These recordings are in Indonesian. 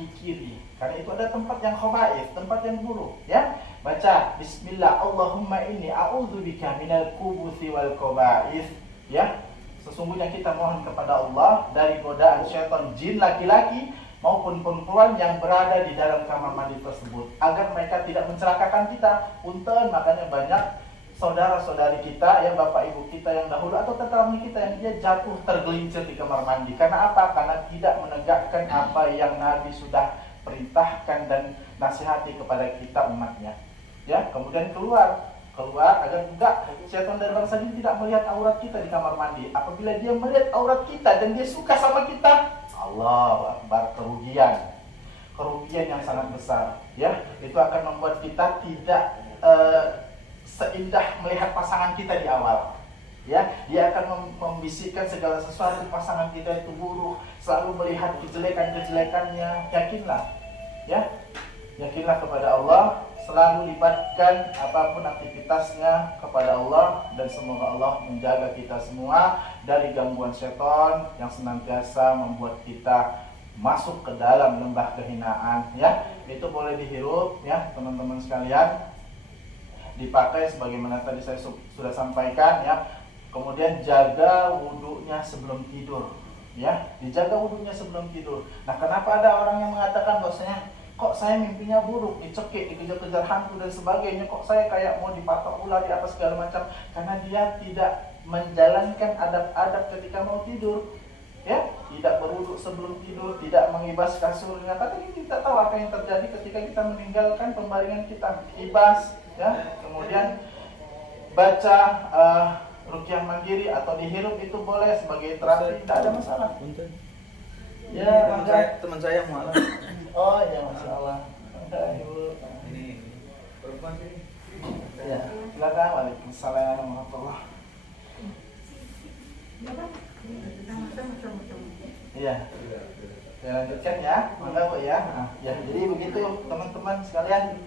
kaki kiri, karena itu ada tempat yang khaba'ith, tempat yang buruk, ya. Baca bismillah, Allahumma inni a'udzubika minal khubuthi wal khaba'ith, ya. Sesungguhnya kita mohon kepada Allah dari godaan syaitan jin laki-laki maupun perempuan yang berada di dalam kamar mandi tersebut, agar mereka tidak mencelakakan kita. Punten, makanya banyak saudara-saudari kita, yang bapak ibu kita yang dahulu atau tetangga kita yang dia jatuh tergelincir di kamar mandi. Karena apa? Karena tidak menegakkan apa yang Nabi sudah perintahkan dan nasihati kepada kita umatnya. Ya, kemudian keluar agar juga syaitan dan bangsa jin tidak melihat aurat kita di kamar mandi. Apabila dia melihat aurat kita dan dia suka sama kita, Allahu Akbar, kerugian yang sangat besar, ya. Itu akan membuat kita tidak seindah melihat pasangan kita di awal, ya. Dia akan membisikkan segala sesuatu pasangan kita itu buruk, selalu melihat kejelekan-kejelekannya. Yakinlah kepada Allah, selalu libatkan apapun aktivitasnya kepada Allah, dan semoga Allah menjaga kita semua dari gangguan setan yang senantiasa membuat kita masuk ke dalam lembah kehinaan, ya. Itu boleh dihirup, ya teman-teman sekalian, dipakai sebagaimana tadi saya sudah sampaikan, ya. Kemudian jaga wudunya sebelum tidur, ya, dijaga wudunya sebelum tidur. Nah, kenapa ada orang yang mengatakan bahwasanya kok saya mimpinya buruk, dicekik, dikejar-kejar hantu dan sebagainya, kok saya kayak mau dipatok ular di apa segala macam? Karena dia tidak menjalankan adab-adab ketika mau tidur, ya, tidak berwudu sebelum tidur, tidak mengibas kasurnya. Tapi kita tidak tahu apa yang terjadi ketika kita meninggalkan pembaringan kita, ibas, ya. Kemudian baca ruqyah mandiri atau dihirup itu boleh sebagai terapi, tidak ada masalah. Ya, teman saya malah. Oh ya, masalah. Ini perempuan sih. Ya, silakan. Waalaikumsalam warahmatullahi. Iya. Saya lanjutkan ya, mangga Bu ya. Nah, ya, jadi begitu teman-teman sekalian.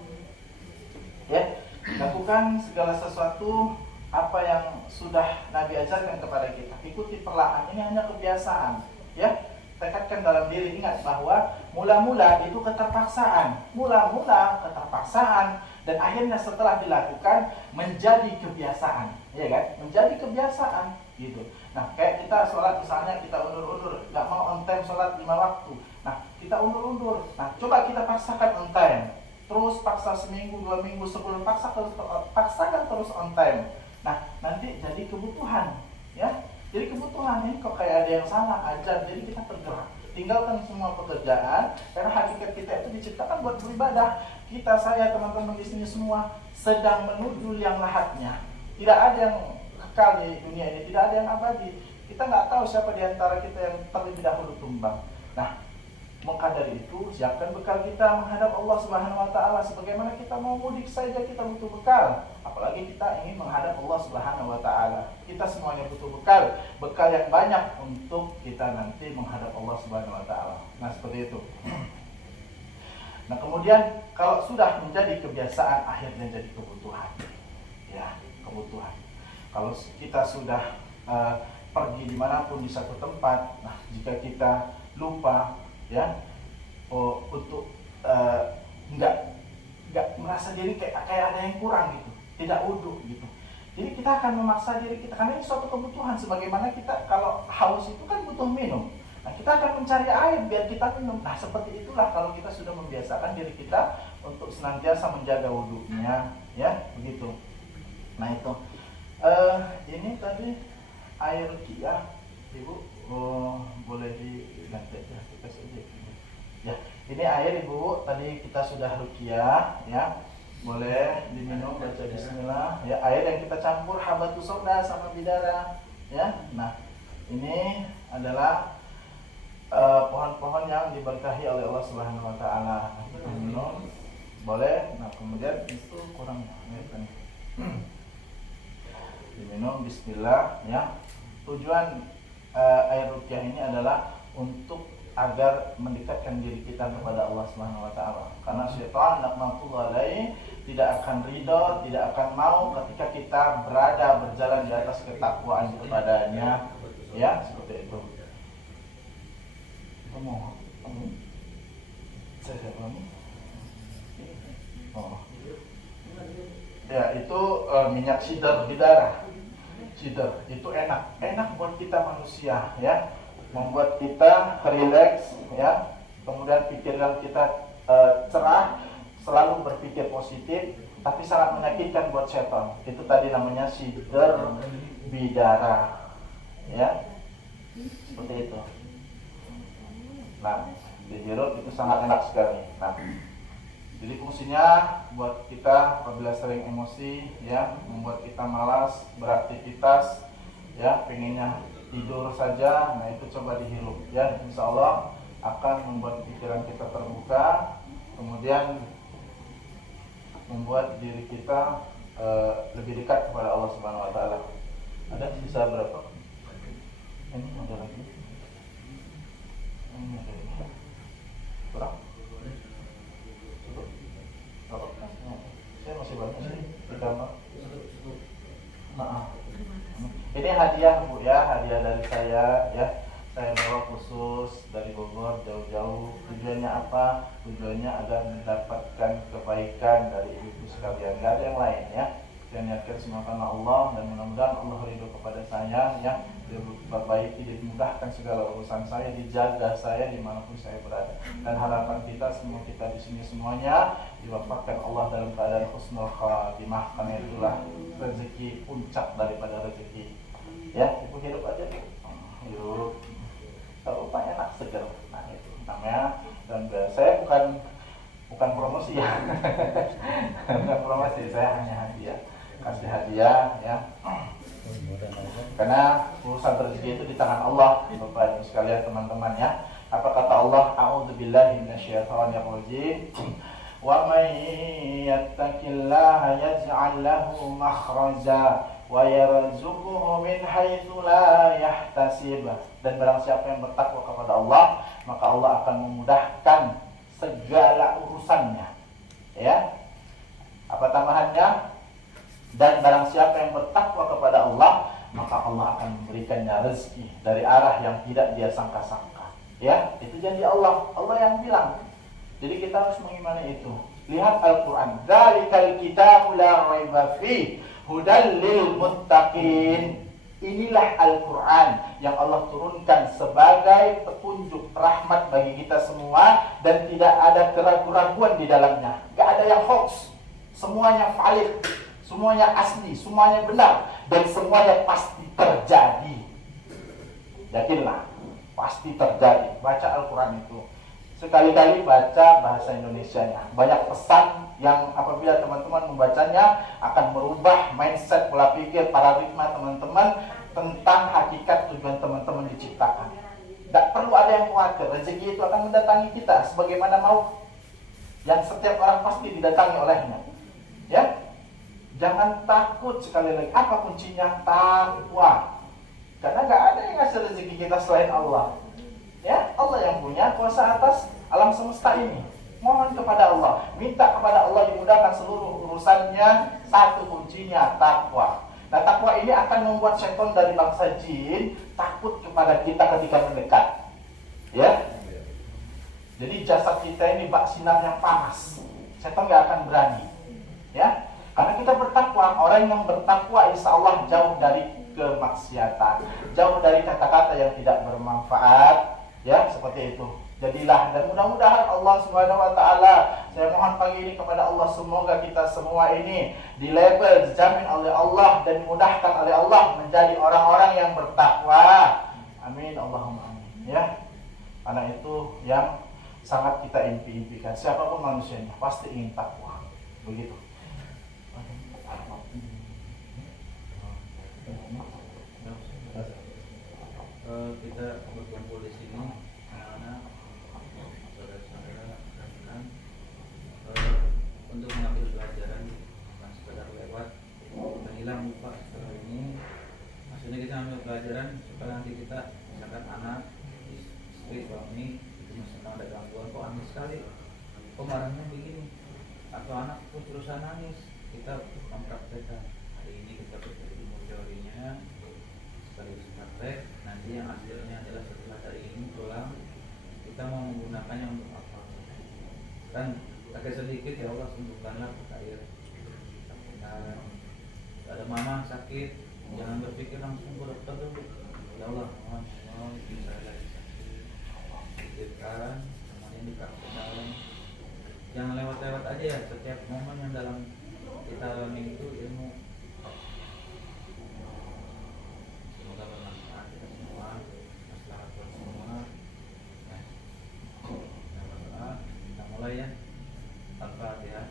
Ya, lakukan segala sesuatu apa yang sudah Nabi ajarkan kepada kita. Ikuti perlahan. Ini hanya kebiasaan, ya. Tekadkan dalam diri, ingat bahwa mula-mula itu keterpaksaan, dan akhirnya setelah dilakukan menjadi kebiasaan, ya kan? Menjadi kebiasaan, gitu. Nah, kayak kita sholat misalnya kita undur-undur, nggak mau on time sholat 5 waktu. Nah, kita undur-undur. Nah, coba kita paksakan on time. Terus paksa seminggu, 2 minggu, sebulan, paksakan terus on time. Nah, nanti jadi kebutuhan, ya. Jadi kebutuhan ini kok kayak ada yang salah ajar, jadi kita tergerak. Tinggalkan semua pekerjaan, karena hakikat kita itu diciptakan buat beribadah. Kita, saya, teman-teman di sini semua sedang menuju yang lahatnya. Tidak ada yang kekal di dunia ini, tidak ada yang abadi. Kita nggak tahu siapa di antara kita yang terlebih dahulu tumbang. Nah, maka dari itu siapkan bekal kita menghadap Allah Subhanahu wa taala. Sebagaimana kita mau mudik saja kita butuh bekal, apalagi kita ingin menghadap Allah Subhanahu wa taala. Kita semuanya butuh bekal yang banyak untuk kita nanti menghadap Allah Subhanahu wa taala. Nah, seperti itu. Nah, kemudian kalau sudah menjadi kebiasaan, akhirnya jadi kebutuhan. Ya, kebutuhan. Kalau kita sudah pergi dimanapun di satu tempat, nah jika kita lupa, ya, untuk nggak merasa diri kayak ada yang kurang gitu, tidak wudu gitu. Jadi kita akan memaksa diri kita, karena ini suatu kebutuhan. Sebagaimana kita kalau haus itu kan butuh minum. Nah, kita akan mencari air biar kita minum. Nah, seperti itulah kalau kita sudah membiasakan diri kita untuk senantiasa menjaga wudunya, ya, begitu. Nah, itu ini tadi air ruqyah, Ibu, boleh diganti ya, kita saja. Ya, ini air Ibu, tadi kita sudah ruqyah, ya. Boleh diminum, baca bismillah. Ya, air yang kita campur habatus sauda sama bidara, ya. Nah, ini adalah pohon-pohon yang diberkahi oleh Allah Subhanahu wa taala. Kita minum, boleh. Nah, kemudian itu kurang kan. Diminum bismillah, ya. Tujuan air ruqyah ini adalah untuk agar mendekatkan diri kita kepada Allah Subhanahu wa taala. Karena syaitan laknatullah tidak akan ridho, tidak akan mau ketika kita berjalan di atas ketakwaan kepadanya, ya, seperti itu. Saya siapa nih? Oh. Ya, itu minyak sidar di darah. Sidar itu enak buat kita manusia, ya, membuat kita rileks, ya, kemudian pikiran kita cerah, selalu berpikir positif, tapi sangat menyakitkan buat setan. Itu tadi namanya sidar bidara, ya, seperti itu. Nah, dihirup itu sangat enak sekali. Nah, jadi fungsinya buat kita apabila sering emosi, ya, membuat kita malas beraktivitas, ya, pengennya tidur saja. Nah, itu coba dihirup, ya, insya Allah akan membuat pikiran kita terbuka, kemudian membuat diri kita lebih dekat kepada Allah Subhanahu Wa Taala. Ada sisa berapa? Ini ada lagi. Ini ada lagi. Kurang? Saya masih banyak sih di kamar. Maaf. Ini hadiah Bu, ya, hadiah dari saya, ya. Saya bawa khusus dari Bogor jauh-jauh. Tujuannya apa? Tujuannya agar mendapatkan kebaikan dari ibu sekalian. Gak ada yang lain, ya. Saya niatkan semua karena Allah, dan mudah-mudahan Allah ridho kepada saya, ya. Diperbaiki, dimudahkan segala urusan saya, dijaga saya dimanapun saya berada. Dan harapan kita semua, kita di sini semuanya diwafatkan Allah dalam keadaan husnul khatimah, karena itulah rezeki puncak daripada rezeki. Ya, ibu hidup aja, hidup. Kalau upah enak seger. Nah, itu namanya. Dan saya bukan promosi, ya. Bukan promosi, saya hanya hadiah, kasih hadiah, ya. Karena urusan rezeki itu di tangan Allah, Bapak Ibu sekalian, teman-teman, ya. Apa kata Allah? A'udzubillahi minasyaitonirrajim. Wa may yattaqillaha yaj'al lahu makhraja wa yarzuquhu min haitsu la yahtasib. Dan barang siapa yang bertakwa kepada Allah, maka Allah akan memudahkan segala urusannya. Ya. Apa tambahannya? Dan barang siapa yang bertakwa kepada Allah, maka Allah akan memberikannya rezeki dari arah yang tidak dia sangka-sangka. Ya, itu janji Allah. Allah yang bilang. Jadi kita harus mengimani itu. Lihat Al-Quran. Dzalikal kitabu la raiba fihi hudal lil muttaqin. Inilah Al-Quran yang Allah turunkan sebagai petunjuk rahmat bagi kita semua, dan tidak ada keraguan-raguan di dalamnya. Gak ada yang hoax. Semuanya valid, semuanya asli, semuanya benar, dan semuanya pasti terjadi. Yakinlah, pasti terjadi. Baca Al-Quran itu. Sekali-kali baca bahasa Indonesianya. Banyak pesan yang apabila teman-teman membacanya akan merubah mindset, pola pikir, paradigma teman-teman tentang hakikat tujuan teman-teman diciptakan. Tidak perlu ada yang khawatir. Rezeki itu akan mendatangi kita sebagaimana maut yang setiap orang pasti didatangi olehnya. Ya, jangan takut. Sekali lagi, apa kuncinya? Takwa. Karena nggak ada yang ngasih rezeki kita selain Allah. Ya, Allah yang punya kuasa atas alam semesta ini. Mohon kepada Allah, minta kepada Allah dimudahkan seluruh urusannya. Satu kuncinya takwa. Nah, takwa ini akan membuat setan dari bangsa jin takut kepada kita ketika mendekat. Ya. Jadi jasad kita ini bak sinar yang panas. Setan nggak akan berani. Ya. Karena kita bertakwa. Orang yang bertakwa insya Allah jauh dari kemaksiatan, jauh dari kata-kata yang tidak bermanfaat. Ya, seperti itu. Jadilah, dan mudah-mudahan Allah Subhanahu Wa Taala, saya mohon pagi ini kepada Allah, semoga kita semua ini di label, dijamin oleh Allah dan dimudahkan oleh Allah menjadi orang-orang yang bertakwa. Amin, Allahumma amin. Ya, karena itu yang sangat kita impi-impikan. Siapapun manusianya pasti ingin takwa. Begitu. Kita berkumpul di sini anak-anak, saudara-saudara, rekan-rekan, untuk mengambil pelajaran, bukan sekedar lewat dan hilang lupa setelah ini. Maksudnya kita ambil pelajaran supaya nanti kita, misalkan anak, istri, suami, itu misalkan ada gangguan, kok aneh sekali, kok marahnya begini, atau anak terus-terusan nangis, kita mempraktekkan. Hari ini kita bertemu teorinya sekaligus praktek. Nanti yang hasilnya adalah setelah dari ini pulang kita mau menggunakannya untuk apa? kan agak sedikit ya Allah sembuhkanlah pakai air. Nah, ada mama sakit, jangan berpikir langsung ke dokter dulu. Ya Allah, mohon bisa lagi sakit, pikirkan semuanya dikasih dalam. Jangan lewat-lewat aja ya, setiap momen yang dalam kita alami itu ilmu. Semoga bermanfaat kita semua, maslahat buat semua. Ya, kita mulai ya. Al-Fatihah.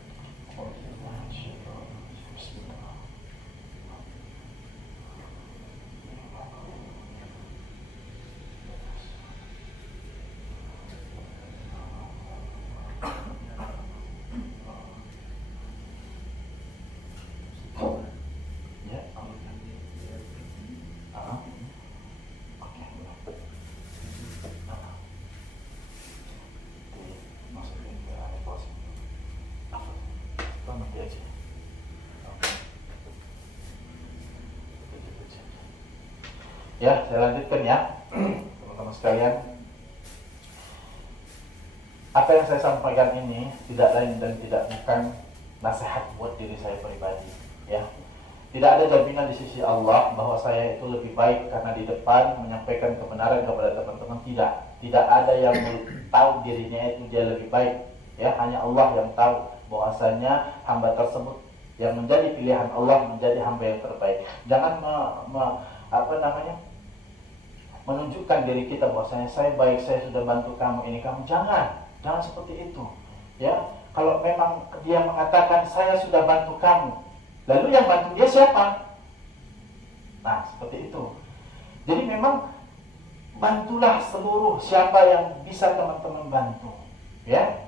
Ya, saya lanjutkan ya, teman-teman sekalian. Apa yang saya sampaikan ini tidak lain dan tidak bukan nasihat buat diri saya pribadi, ya. Tidak ada jaminan di sisi Allah bahwa saya itu lebih baik karena di depan menyampaikan kebenaran kepada teman-teman. Tidak ada yang tahu dirinya itu dia lebih baik, ya. Hanya Allah yang tahu bahwasanya hamba tersebut yang menjadi pilihan Allah menjadi hamba yang terbaik. Jangan menunjukkan diri kita bahwasanya saya baik, saya sudah bantu kamu, ini kamu. Jangan seperti itu, ya. Kalau memang dia mengatakan saya sudah bantu kamu, lalu yang bantu dia siapa? Nah, seperti itu. Jadi memang bantulah seluruh siapa yang bisa teman-teman bantu, ya.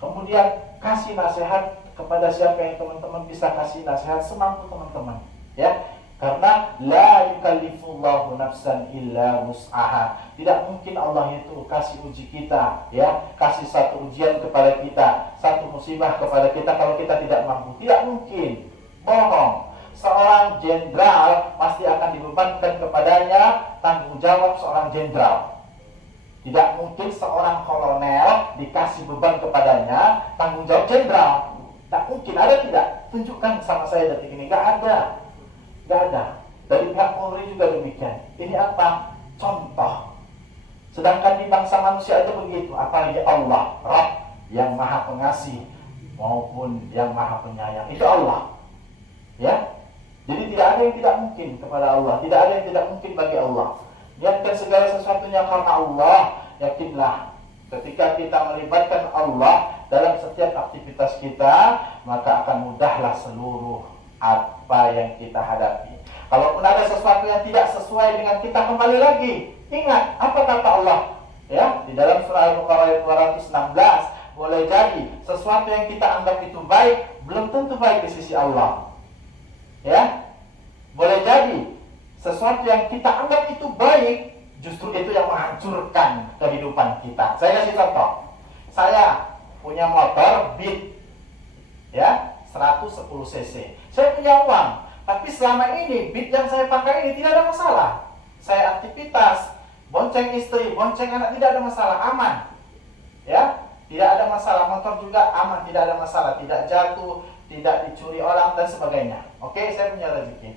Kemudian kasih nasihat kepada siapa yang teman-teman bisa kasih nasihat semampu teman-teman, ya. Karena la yukallifullahu nafsan illa wus'aha. Tidak mungkin Allah itu kasih uji kita, ya, kasih satu ujian kepada kita, satu musibah kepada kita kalau kita tidak mampu. Tidak mungkin. Bohong. Seorang jenderal pasti akan dibebankan kepadanya tanggung jawab seorang jenderal. Tidak mungkin seorang kolonel dikasih beban kepadanya tanggung jawab jenderal. Tak mungkin. Ada tidak? Tunjukkan sama saya detik ini. Gak ada. Dari pihak Polri juga demikian. Ini apa? Contoh. Sedangkan di bangsa manusia aja begitu, apalagi Allah, Rabb yang Maha Pengasih maupun yang Maha Penyayang. Itu Allah, ya. Jadi tidak ada yang tidak mungkin kepada Allah, tidak ada yang tidak mungkin bagi Allah. Niatkan segala sesuatunya karena Allah. Yakinlah, ketika kita melibatkan Allah dalam setiap aktivitas kita, maka akan mudahlah seluruh apa yang kita hadapi. Kalaupun ada sesuatu yang tidak sesuai dengan kita, kembali lagi. Ingat, apa kata Allah? Ya, di dalam surah Al-Baqarah ayat 216, boleh jadi sesuatu yang kita anggap itu baik, belum tentu baik di sisi Allah. Ya, boleh jadi sesuatu yang kita anggap itu baik, justru itu yang menghancurkan kehidupan kita. Saya kasih contoh. Saya punya motor Beat, ya, 110 cc. Saya punya uang, tapi selama ini Beat yang saya pakai ini tidak ada masalah. Saya aktivitas, bonceng istri, bonceng anak, tidak ada masalah, aman. Ya, tidak ada masalah. Motor juga aman, tidak ada masalah, tidak jatuh, tidak dicuri orang dan sebagainya. Oke, saya punya rezeki.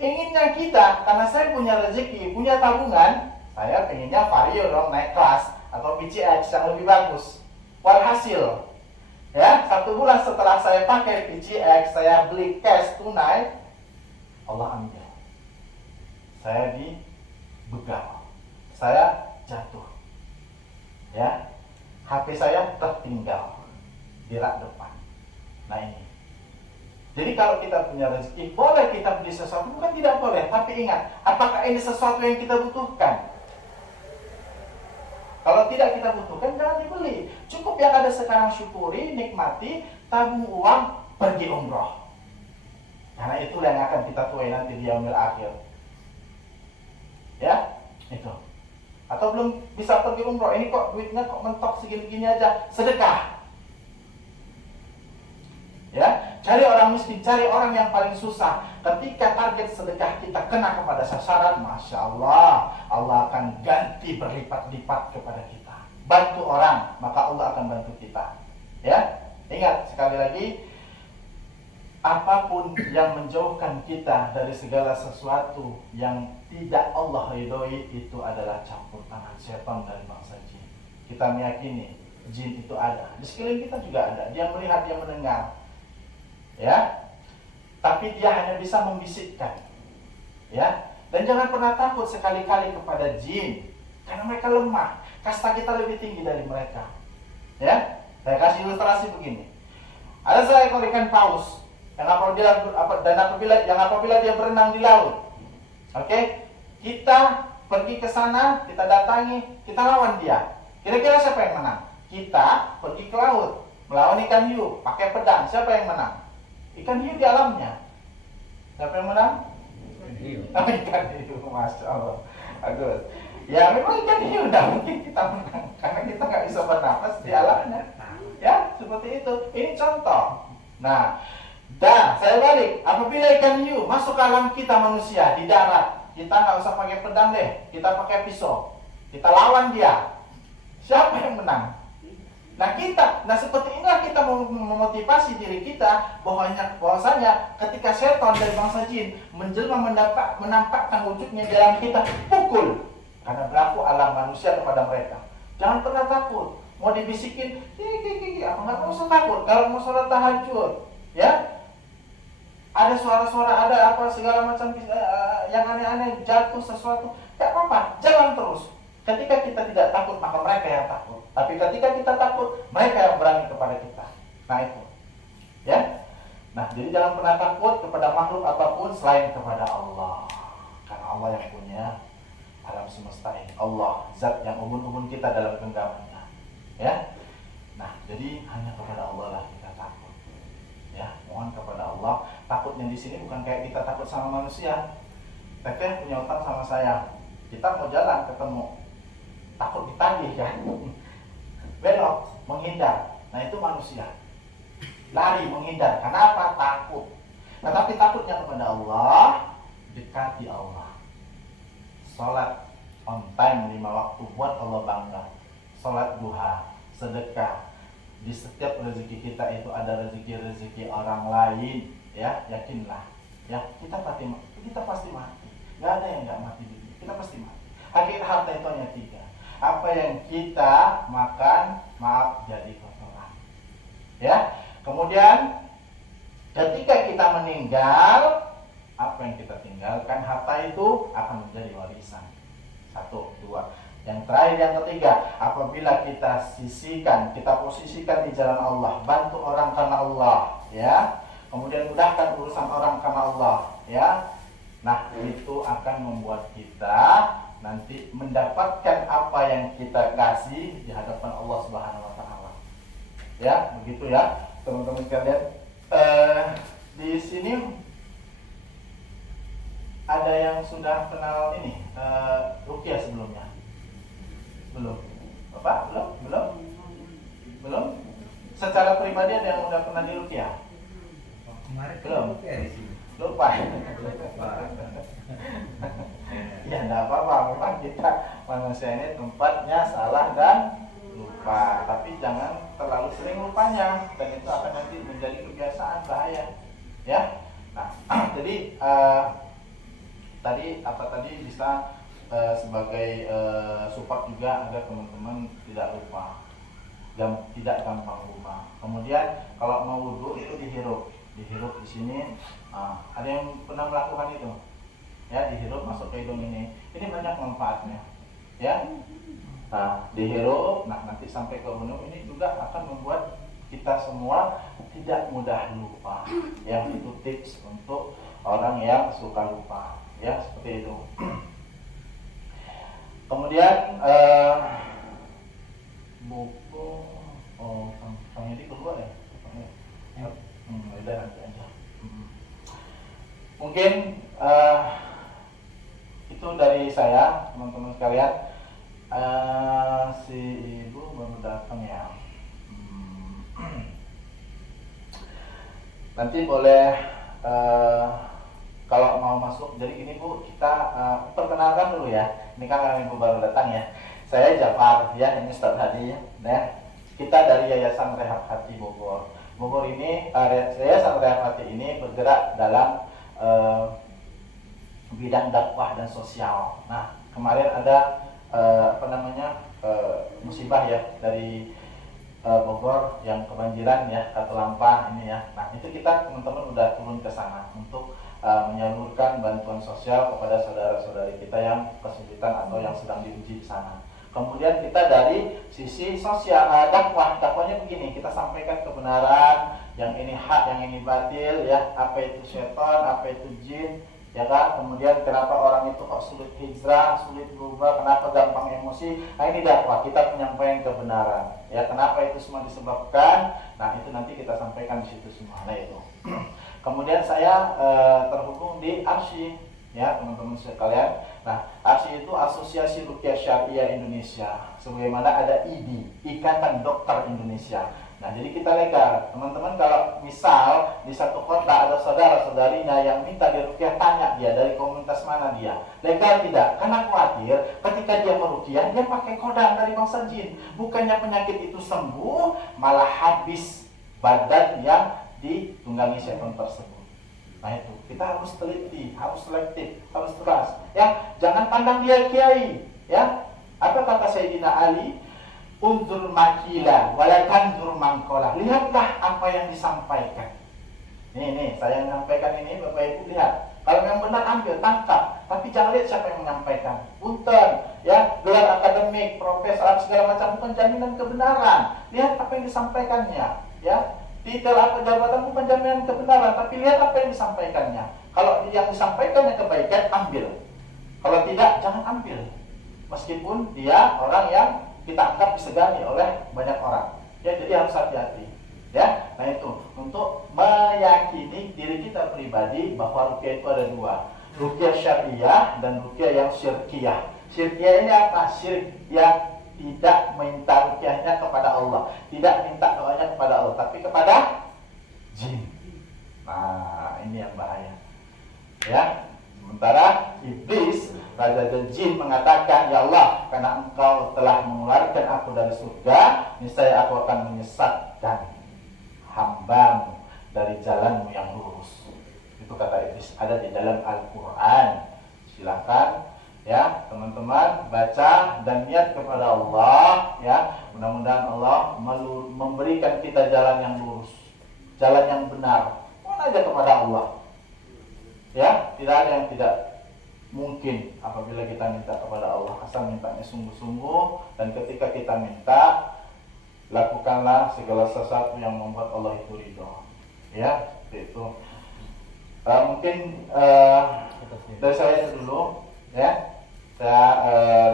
Inginnya kita, karena saya punya rezeki, punya tabungan, saya pengennya Vario dong, naik kelas atau PCX yang lebih bagus. Walhasil, ya, 1 bulan setelah saya pakai PCX, saya beli cash tunai, Allah ambil. Saya dibegal, saya jatuh, ya, HP saya tertinggal di rak depan. Nah ini. Jadi kalau kita punya rezeki, boleh kita beli sesuatu, bukan tidak boleh, tapi ingat, apakah ini sesuatu yang kita butuhkan? Kalau tidak kita butuhkan, jangan dibeli. Cukup yang ada sekarang, syukuri, nikmati, tabung uang, pergi umroh. Karena itulah yang akan kita tuai nanti di yaumil akhir. Ya, itu. Atau belum bisa pergi umroh, ini kok duitnya kok mentok segini-gini aja, sedekah. Ya, cari orang miskin, cari orang yang paling susah. Ketika target sedekah kita kena kepada sasaran, Masya Allah, Allah akan ganti berlipat-lipat kepada kita. Bantu orang, maka Allah akan bantu kita. Ya, ingat sekali lagi, apapun yang menjauhkan kita dari segala sesuatu yang tidak Allah ridhoi itu adalah campur tangan setan dari bangsa jin. Kita meyakini jin itu ada. Di sekeliling kita juga ada. Dia melihat, dia mendengar. Ya. Tapi dia hanya bisa membisikkan. Ya. Dan jangan pernah takut sekali-kali kepada jin, karena mereka lemah. Kasta kita lebih tinggi dari mereka. Ya. Saya kasih ilustrasi begini. Ada seekor ikan paus yang apabila dia berenang di laut. Oke? Kita pergi ke sana, kita datangi, kita lawan dia. Kira-kira siapa yang menang? Kita pergi ke laut, melawan ikan hiu, pakai pedang. Siapa yang menang? Ikan hiu di alamnya. Siapa yang menang? Ikan hiu, Masya Allah. Bagus. Ya memang ikan hiu tidak mungkin kita menang, karena kita nggak bisa bernafas di alamnya. Ya, seperti itu. Ini contoh. Nah, dan saya balik. Apabila ikan hiu masuk ke alam kita manusia di darat, kita nggak usah pakai pedang deh, kita pakai pisau, kita lawan dia. Siapa yang menang? Nah seperti inilah kita memotivasi diri kita bahwasanya ketika setan dari bangsa jin menjelma menampakkan wujudnya di dalam kita, pukul, karena berlaku alam manusia kepada mereka. Jangan pernah takut. Mau dibisikin, nggak usah takut. Kalau mau sholat tahajud, ya, ada suara-suara, ada apa segala macam yang aneh-aneh, jatuh sesuatu, nggak apa-apa, jalan terus. Ketika kita tidak takut, maka mereka yang takut. Tapi ketika kita takut, mereka yang berani kepada kita. Nah itu, ya. Nah jadi jangan pernah takut kepada makhluk apapun selain kepada Allah, karena Allah yang punya alam semesta ini. Allah, zat yang ubun-ubun kita dalam genggamannya. Ya, nah jadi hanya kepada Allah lah kita takut. Ya, mohon kepada Allah. Takutnya di sini bukan kayak kita takut sama manusia. Teteh punya utang sama saya, kita mau jalan ketemu, takut ditagih kan, belok, menghindar. Nah itu manusia, lari menghindar. Kenapa? Takut. Nah tapi takutnya kepada Allah, dekati Allah. Sholat on time 5 waktu, buat Allah bangga. Sholat duha, sedekah. Di setiap rezeki kita itu ada rezeki-rezeki orang lain. Ya, yakinlah. Ya, kita pasti mati. Gak ada yang gak mati di dunia. Kita pasti mati. Hakikat harta itu hanya 3. Apa yang kita makan, maaf, jadi kotoran. Ya. Kemudian ketika kita meninggal, apa yang kita tinggalkan, harta itu akan menjadi warisan. 1, 2. Yang terakhir, yang ketiga, apabila kita sisihkan, kita posisikan di jalan Allah, bantu orang karena Allah, ya. Kemudian mudahkan urusan orang karena Allah, ya. Nah, itu akan membuat kita nanti mendapatkan apa yang kita kasih di hadapan Allah Subhanahu wa taala. Ya, begitu ya, teman-teman sekalian. Di sini ada yang sudah kenal ini ruqyah sebelumnya? Belum? Bapak? Belum? Secara pribadi ada yang udah pernah diruqyah? Kemarin belum? Lupa. Ya enggak apa-apa, memang kita manusia ini tempatnya salah dan lupa. Tapi jangan terlalu sering lupanya, dan itu akan nanti menjadi kebiasaan, bahaya. Ya. Nah, jadi tadi bisa sebagai support juga agar teman-teman tidak lupa, tidak gampang lupa. Kemudian kalau mau wudhu itu dihirup di sini. Ada yang pernah melakukan itu? Ya, dihirup masuk ke hidung ini banyak manfaatnya. Ya, nah dihirup, nanti sampai ke hidung ini juga akan membuat kita semua tidak mudah lupa. Yang itu tips untuk orang yang suka lupa. Ya, seperti itu. Kemudian buku Kang Yedi keluar ya? Udah nanti aja. Mungkin itu dari saya, teman-teman sekalian. Si ibu baru datang ya. Nanti boleh kalau mau masuk. Jadi gini Bu, kita perkenalkan dulu ya. Ini kan ibu baru datang ya. Saya Jafar ya, ini Ustaz Hadi ya. Kita dari Yayasan Rehab Hati Bogor. Bogor ini, Yayasan Rehab Hati ini bergerak dalam bidang dakwah dan sosial. Nah, kemarin ada musibah ya dari Bogor yang kebanjiran ya, Katulampa ini ya. Nah, itu kita teman-teman udah turun ke sana untuk menyalurkan bantuan sosial kepada saudara-saudari kita yang kesulitan atau yang sedang diuji di sana. Kemudian kita dari sisi sosial dakwahnya begini, kita sampaikan kebenaran, yang ini hak, yang ini batil ya, apa itu setan, apa itu jin, ya kan? Kemudian kenapa orang itu kok sulit hijrah, sulit berubah, kenapa gampang emosi? Nah, ini dakwah, kita menyampaikan kebenaran. Ya, kenapa itu semua disebabkan? Nah, itu nanti kita sampaikan di situ semua. Nah, itu. Kemudian saya terhubung di ARSY, ya teman-teman sekalian. Nah, ARSY itu Asosiasi Ruqyah Syariah Indonesia. Sebagaimana ada IDI, Ikatan Dokter Indonesia. Nah, jadi kita legal. Teman-teman kalau misal di satu kota ada saudara-saudarinya yang minta diruqyah, tanya dia dari komunitas mana dia. Legal tidak? Karena khawatir ketika dia meruqyah, dia pakai kodam dari bangsa jin. Bukannya penyakit itu sembuh, malah habis badan yang ditunggangi setan tersebut. Nah, itu kita harus teliti, harus selektif, harus tegas. Ya, jangan pandang dia kiai. Ya, apa kata Sayyidina Ali? Unzur makila walakanzur mangkola. Lihatlah apa yang disampaikan. Nih, saya menyampaikan ini, Bapak Ibu lihat. Kalau yang benar ambil, tangkap. Tapi jangan lihat siapa yang menyampaikan. Punten, ya, gelar akademik, profesor, segala macam bukan jaminan kebenaran. Lihat apa yang disampaikannya, ya. Titel atau jabatan bukan jaminan kebenaran, tapi lihat apa yang disampaikannya. Kalau yang disampaikannya kebaikan, ambil. Kalau tidak, jangan ambil. Meskipun dia orang yang kita anggap disegani oleh banyak orang. Ya, jadi harus hati-hati. Ya, nah itu untuk meyakini diri kita pribadi bahwa ruqyah itu ada dua, ruqyah syariah dan ruqyah yang syirkiyah. Syirkiyah ini apa? Syirik yang tidak minta ruqyahnya kepada Allah, tidak minta doanya kepada Allah, tapi kepada jin. Nah, ini yang bahaya. Ya, sementara iblis, raja jin mengatakan, ya Allah, karena engkau telah mengeluarkan aku dari surga, niscaya aku akan menyesatkan hambamu dari jalanmu yang lurus. Itu kata iblis, ada di dalam Al-Quran. Silakan ya teman-teman baca dan niat kepada Allah, ya mudah-mudahan Allah memberikan kita jalan yang lurus, jalan yang benar. Mohon aja kepada Allah, ya tidak ada yang tidak mungkin apabila kita minta kepada Allah, asal mintanya sungguh-sungguh. Dan ketika kita minta, lakukanlah segala sesuatu yang membuat Allah itu ridho. Ya, itu. Mungkin dari saya itu dulu. Ya, saya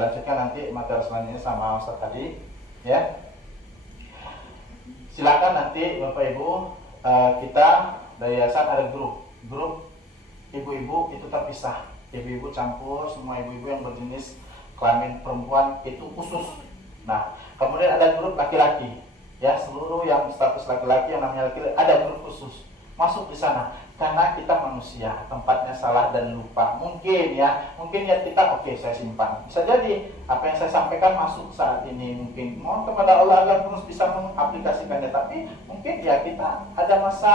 lanjutkan nanti materi selanjutnya sama Ustaz tadi. Ya, silakan nanti Bapak Ibu, kita dari yayasan ada grup ibu-ibu itu terpisah. Ibu-ibu campur, semua ibu-ibu yang berjenis kelamin perempuan itu khusus. Nah, kemudian ada grup laki-laki, ya seluruh yang status laki-laki yang namanya laki-laki ada grup khusus. Masuk di sana karena kita manusia, tempatnya salah dan lupa. Mungkin ya kita oke, saya simpan. Bisa jadi apa yang saya sampaikan masuk saat ini, mungkin mohon kepada Allah agar terus bisa mengaplikasikannya. Tapi mungkin ya kita ada masa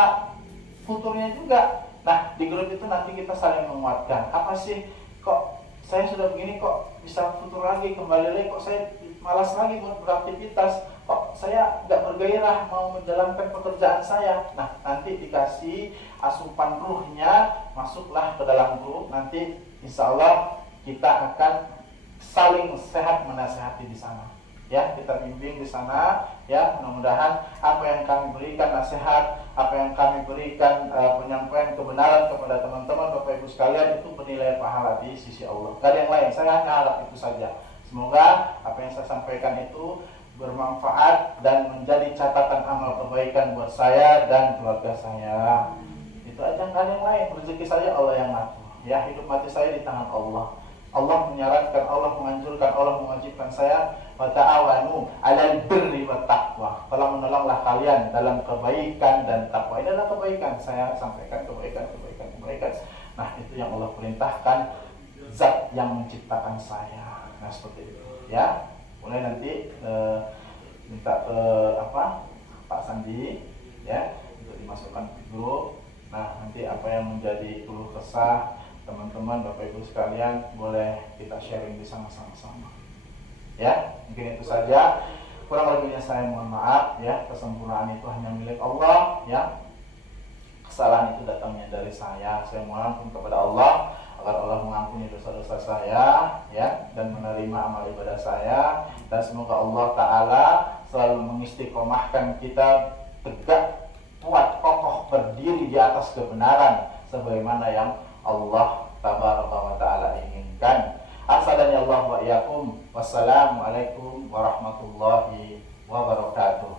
futurnya juga. Nah, di grup itu nanti kita saling menguatkan. Apa sih, kok saya sudah begini kok bisa futur lagi, kembali lagi, kok saya malas lagi buat beraktivitas, kok saya nggak bergairah mau menjalankan pekerjaan saya. Nah, nanti dikasih asupan ruhnya, masuklah ke dalam grup. Nanti insya Allah kita akan saling sehat menasihati di sana. Ya, kita bimbing di sana. Ya, mudah-mudahan apa yang kami berikan nasihat, apa yang kami berikan penyampaian kebenaran kepada teman-teman Bapak Ibu sekalian itu bernilai pahala di sisi Allah. Gak ada yang lain, saya hanya harap itu saja. Semoga apa yang saya sampaikan itu bermanfaat dan menjadi catatan amal kebaikan buat saya dan keluarga saya. Itu aja, nggak ada yang lain. Rezeki saya Allah yang ngatur. Ya, hidup mati saya di tangan Allah. Allah menyarankan, Allah menganjurkan, Allah mewajibkan saya wa ta'awanu 'alal birri wat taqwa. Tolong menolonglah kalian dalam kebaikan dan takwa. Ini adalah kebaikan. Saya sampaikan kebaikan. Nah, itu yang Allah perintahkan, zat yang menciptakan saya. Nah, seperti itu. Ya, mulai nanti minta ke Pak Sandi ya untuk dimasukkan ke grup. Nah, nanti apa yang menjadi keluh kesah teman-teman Bapak Ibu sekalian boleh kita sharing di sana sama-sama. Ya, mungkin itu saja. Kurang lebihnya saya mohon maaf ya. Kesempurnaan itu hanya milik Allah ya. Kesalahan itu datangnya dari saya. Saya mohon ampun kepada Allah agar Allah mengampuni dosa-dosa saya ya dan menerima amal ibadah saya, dan semoga Allah Ta'ala selalu mengistiqomahkan kita tegak, kuat, kokoh, berdiri di atas kebenaran sebagaimana yang Allah Tabaraka wa Ta'ala inginkan. Asadani Allah wa iyyakum. Wassalamualaikum warahmatullahi wabarakatuh.